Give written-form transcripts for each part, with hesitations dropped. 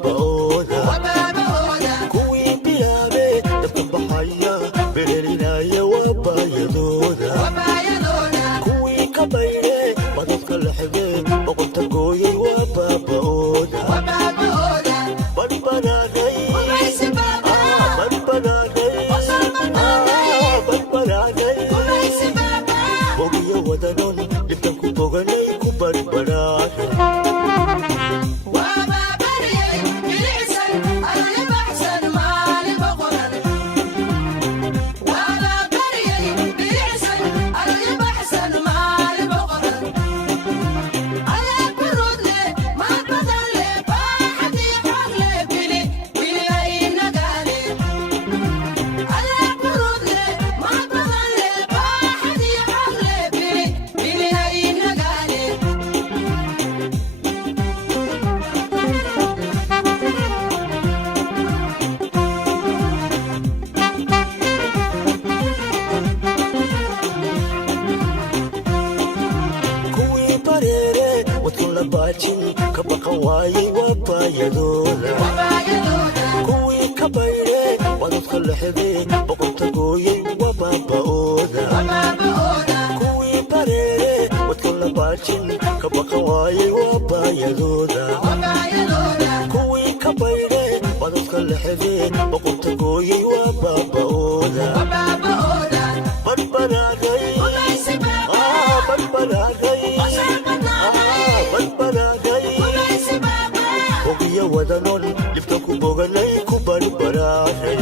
baaba'ooda kuwii bilaabee dabka baxaya berelinaya waa baayadooda kuwii ka baydhee badadka lexdee boqolta gooyay waa baaba'ooda badbanaanay bogiyo wadanon dhibtan ku boganay ku badbanaanay ka baqan waayey waa baayadooda kuwii ka baydhee badadka lexdee boqolta gooyey waa baaba'ooda kuwii bareeree wadkan la baajin ka baqan waayey waa baayadooda kuwii ka baydhee badadka lexdee boqolta gooyey waa baaba'ooda badbanaanay bogiyo wadanon dhibta ku boganay ku badbanaanay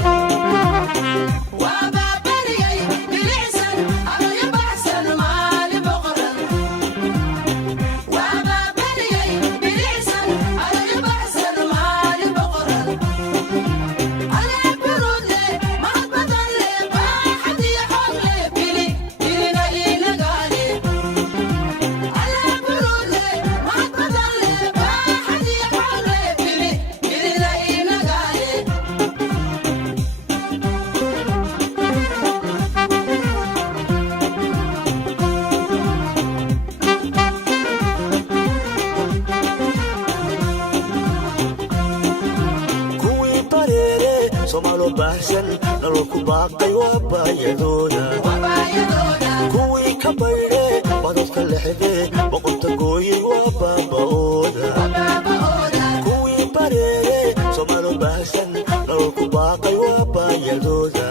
somaalo baahsan nolol ku baaqay waa baayadooda kuwii ka baydhee badadka lexdee boqolta gooyey waa baaba'ooda kuwii bareeree somaalo baahsan nolol ku baaqay waa baayadooda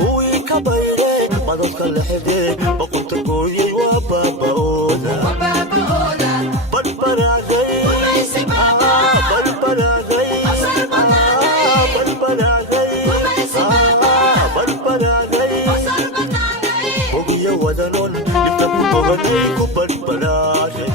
kuwii ka baydhee badadka lexdee boqolta gooyey waa baaba'ooda badbanaanay bogiyo wadanon dhibta ku boganay ku badbanaanay